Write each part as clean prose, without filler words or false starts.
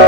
Hey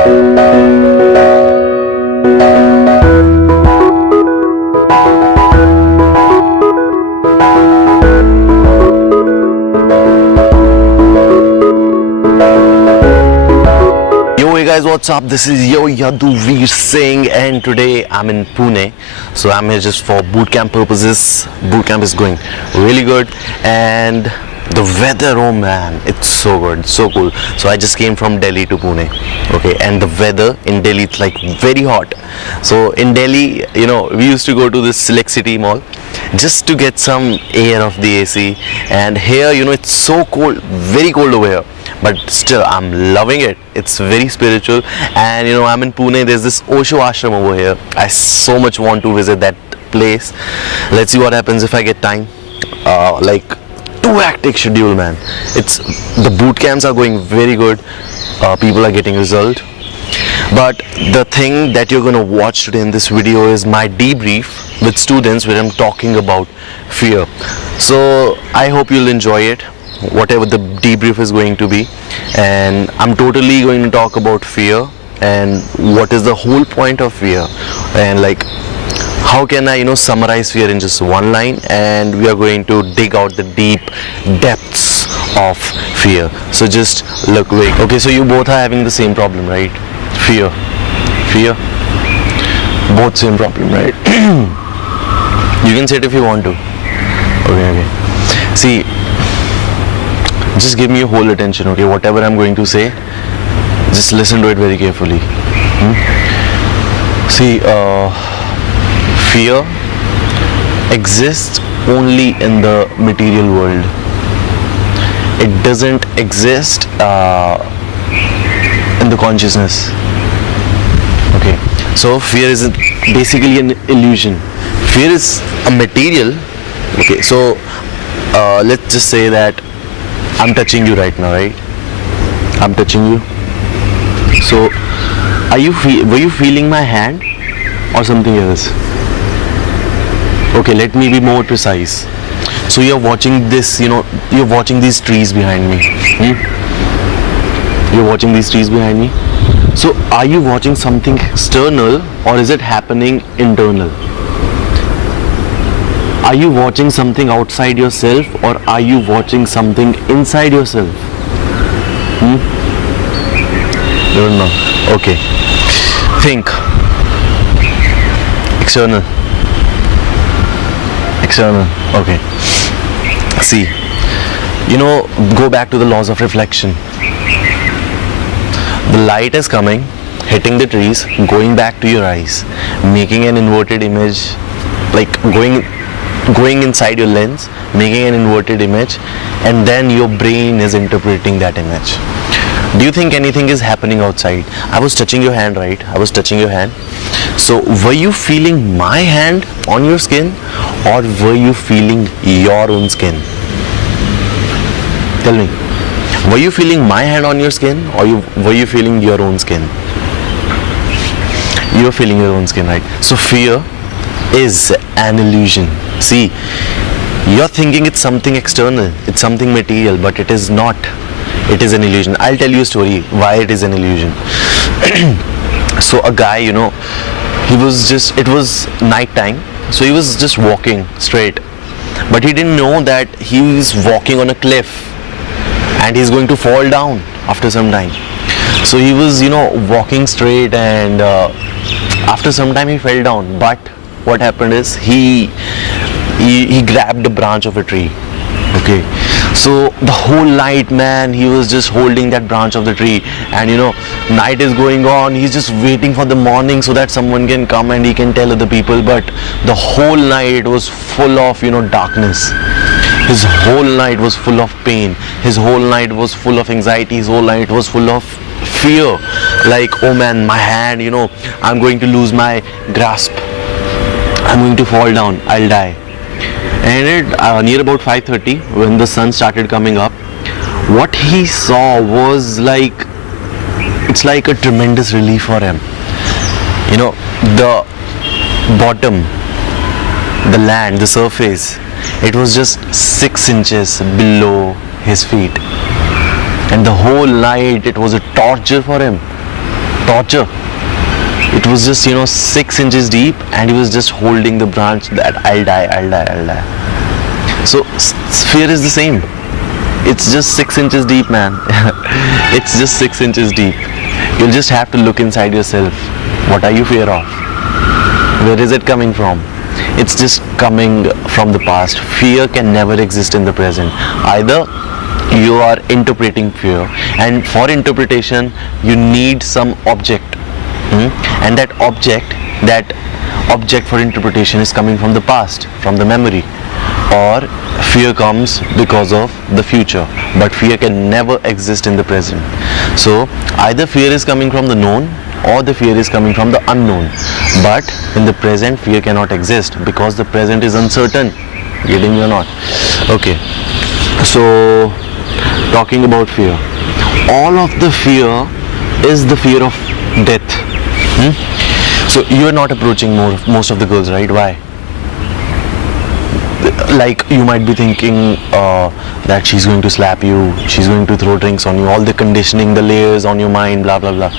guys, what's up? This is your Yadhuvir Singh and today I'm in Pune. So I'm here just for bootcamp purposes. Bootcamp is going really good and the weather, oh man, it's so good, so cool. So I just came from Delhi to Pune, okay, and the weather in Delhi, it's like very hot. So in Delhi, you know, we used to go to this Select City mall just to get some air of the AC, and here, you know, it's so cold, very cold over here. But still, I'm loving it. It's very spiritual, and you know, I'm in Pune. There's this Osho ashram over here. I so much want to visit that place. Let's see what happens if I get time. Like, too hectic schedule, man. It's the boot camps are going very good. People are getting result. But the thing that you're gonna watch today in this video is my debrief with students, where I'm talking about fear. So I hope you'll enjoy it, whatever the debrief is going to be, and I'm totally going to talk about fear and what is the whole point of fear, and like how can I, you know, summarize fear in just one line, and we are going to dig out the deep depths of fear. So just look away. Okay, so you both are having the same problem, right? Fear, both same problem, right? You can say it if you want to. Okay. See, just give me your whole attention, okay? Whatever I'm going to say, just listen to it very carefully. See, fear exists only in the material world. It doesn't exist in the consciousness. Okay, so fear is basically an illusion. Fear is a material. Okay, so let's just say that I'm touching you right now, right? I'm touching you. So, were you feeling my hand or something else? Okay, let me be more precise. So you're watching this, you know, you're watching these trees behind me. You're watching these trees behind me. So are you watching something external or is it happening internal? Are you watching something outside yourself or are you watching something inside yourself? Don't know. Okay. Think. External. Okay. See, you know, go back to the laws of reflection. The light is coming, hitting the trees, going back to your eyes, making an inverted image, like going inside your lens, making an inverted image, and then your brain is interpreting that image. Do you think anything is happening outside? I was touching your hand, right? I was touching your hand. So were you feeling my hand on your skin or were you feeling your own skin? Tell me. Were you feeling my hand on your skin or were you feeling your own skin? You were feeling your own skin, right? So fear is an illusion. See, you're thinking it's something external, it's something material, but it is not. It is an illusion. I'll tell you a story why it is an illusion. So a guy, you know, it was night time, so he was just walking straight, but he didn't know that he was walking on a cliff and he's going to fall down after some time. So he was, you know, walking straight, and after some time he fell down. But what happened is he grabbed a branch of a tree. Okay, so the whole night, man, he was just holding that branch of the tree, and you know, night is going on, he's just waiting for the morning so that someone can come and he can tell other people. But the whole night was full of, you know, darkness. His whole night was full of pain. His whole night was full of anxiety. His whole night was full of fear. Like, oh man, my hand, you know, I'm going to lose my grasp. I'm going to fall down. I'll die. And near about 5:30, when the sun started coming up, what he saw was like, it's like a tremendous relief for him. You know, the bottom, the land, the surface, it was just 6 inches below his feet. And the whole night it was a torture for him. torture. It was just 6 inches deep, and he was just holding the branch that I'll die, I'll die, I'll die. So fear is the same. It's just 6 inches deep, man. It's just 6 inches deep. You'll just have to look inside yourself. What are you fear of? Where is it coming from? It's just coming from the past. Fear can never exist in the present. Either you are interpreting fear, and for interpretation you need some object, and that object for interpretation is coming from the past, from the memory. Or fear comes because of the future, but fear can never exist in the present. So either fear is coming from the known, or the fear is coming from the unknown. But in the present, fear cannot exist because the present is uncertain. Getting me or not? Okay. So talking about fear, all of the fear is the fear of death. So you are not approaching most of the girls, right? Why? Like, you might be thinking that she's going to slap you, she's going to throw drinks on you, all the conditioning, the layers on your mind, blah blah blah.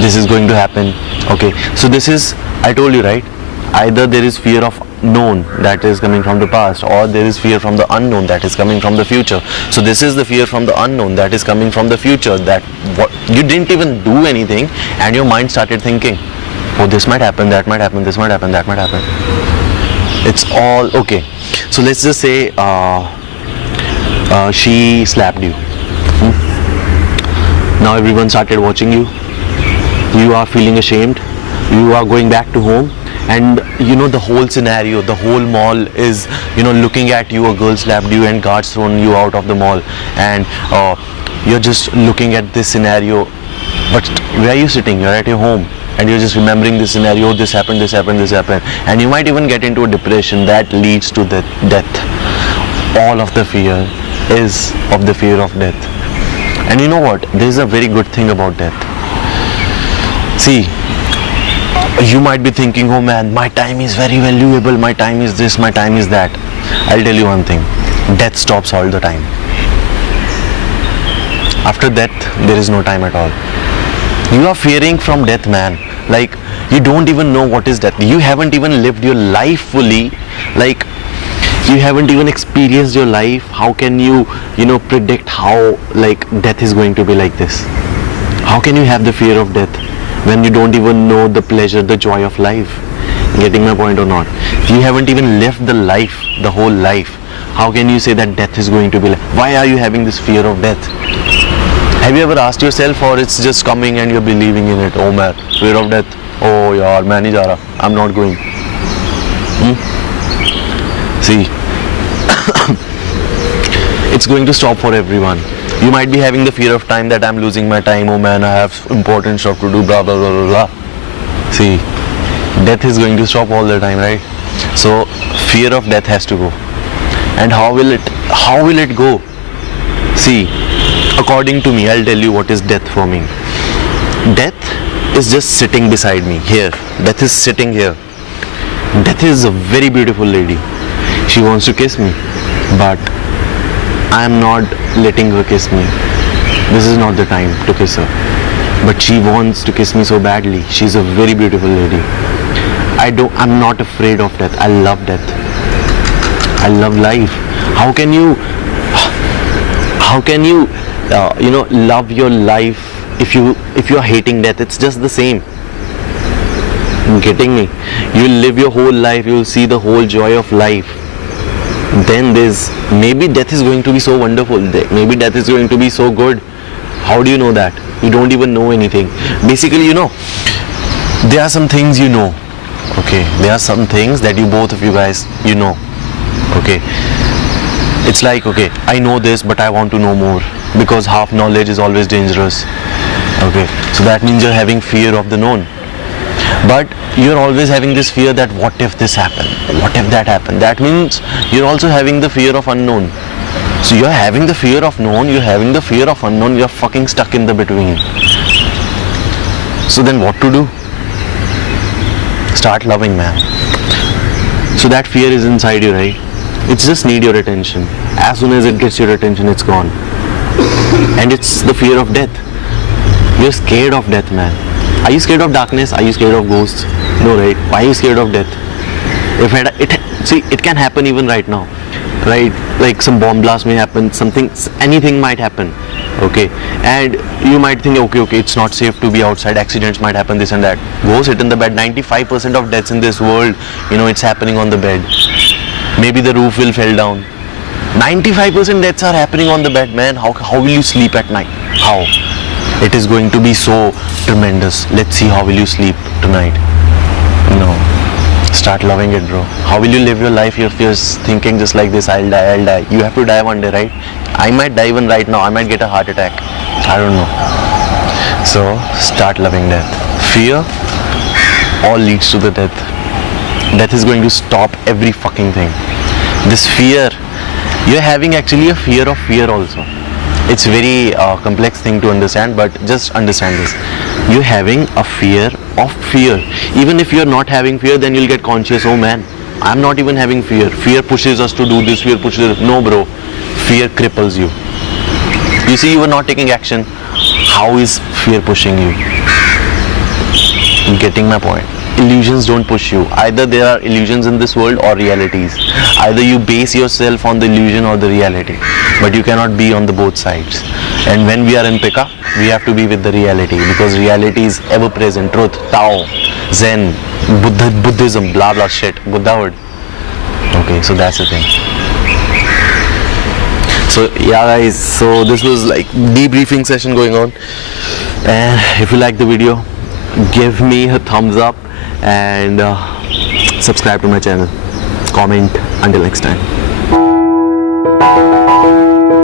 This is going to happen. Okay, so this is, I told you, right? Either there is fear of known that is coming from the past, or there is fear from the unknown that is coming from the future. So this is the fear from the unknown that is coming from the future, that what you didn't even do anything and your mind started thinking, oh, this might happen, that might happen, this might happen, that might happen. It's all okay. So let's just say she slapped you. Now everyone started watching you. You are feeling ashamed. You are going back to home, and the whole scenario, the whole mall is looking at you. A girl slapped you and guards thrown you out of the mall, and you're just looking at this scenario. But where are you sitting? You're at your home, and you're just remembering this scenario. This happened, this happened, this happened, and you might even get into a depression that leads to death. All of the fear is of the fear of death. And you know what? There's a very good thing about death. See, you might be thinking, oh man, my time is very valuable, my time is this, my time is that. I'll tell you one thing, death stops all the time. After death, there is no time at all. You are fearing from death, man. Like, you don't even know what is death. You haven't even lived your life fully. Like, you haven't even experienced your life. How can you predict how death is going to be like this? How can you have the fear of death when you don't even know the pleasure, the joy of life? Getting my point or not? You haven't even lived the life, the whole life. How can you say that death is going to be like? Why are you having this fear of death? Have you ever asked yourself, or it's just coming and you're believing in it? Oh man, fear of death. Oh yaar, main nahi ja raha. I'm not going. See, it's going to stop for everyone. You might be having the fear of time, that I'm losing my time. Oh man, I have important stuff to do. Blah blah blah blah blah. See, death is going to stop all the time, right? So fear of death has to go. And how will it go? See, according to me, I'll tell you what is death for me. Death is just sitting beside me here. Death is sitting here. Death is a very beautiful lady. She wants to kiss me, but I am not letting her kiss me. This is not the time to kiss her. But she wants to kiss me so badly. She's a very beautiful lady. I'm not afraid of death. I love death. I love life. How can you love your life if you are hating death? It's just the same. Getting me? You'll live your whole life, you'll see the whole joy of life. Then maybe death is going to be so wonderful, maybe death is going to be so good. How do you know that? You don't even know anything. Basically, there are some things okay, there are some things that both of you guys okay. It's like, okay, I know this, but I want to know more, because half knowledge is always dangerous. Okay, so that means you're having fear of the known. But you're always having this fear that what if this happened? What if that happened? That means you're also having the fear of unknown. So you're having the fear of known, you're having the fear of unknown, you're fucking stuck in the between. So then what to do? Start loving, man. So that fear is inside you, right? It's just need your attention. As soon as it gets your attention, it's gone. And it's the fear of death. You're scared of death, man. Are you scared of darkness? Are you scared of ghosts? No, right? Why are you scared of death? If it can happen even right now, right? Like some bomb blast may happen, anything might happen, okay? And you might think, okay, it's not safe to be outside, accidents might happen, this and that. Go sit in the bed. 95% of deaths in this world, it's happening on the bed. Maybe the roof will fall down. 95% deaths are happening on the bed, man. How will you sleep at night? How? It is going to be so tremendous. Let's see how will you sleep tonight. No. Start loving it, bro. How will you live your life if you're thinking just like this, I'll die. You have to die one day, right? I might die even right now. I might get a heart attack. I don't know. So start loving death. Fear all leads to the death. Death is going to stop every fucking thing. This fear, you're having actually a fear of fear also. It's very complex thing to understand, but just understand this. You're having a fear of fear. Even if you're not having fear, then you'll get conscious, oh man, I'm not even having fear. Fear pushes us to do this, fear pushes us. No, bro. Fear cripples you. You see, you were not taking action. How is fear pushing you? Getting my point? Illusions don't push you. Either there are illusions in this world or realities. Either you base yourself on the illusion or the reality, but you cannot be on the both sides. And when we are in Pika, we have to be with the reality, because reality is ever present. Truth, Tao, Zen, Buddhism, blah blah shit, Buddhahood. Okay, so that's the thing. So yeah guys, so this was like debriefing session going on, and if you like the video, give me a thumbs up and subscribe to my channel. Comment. Until next time.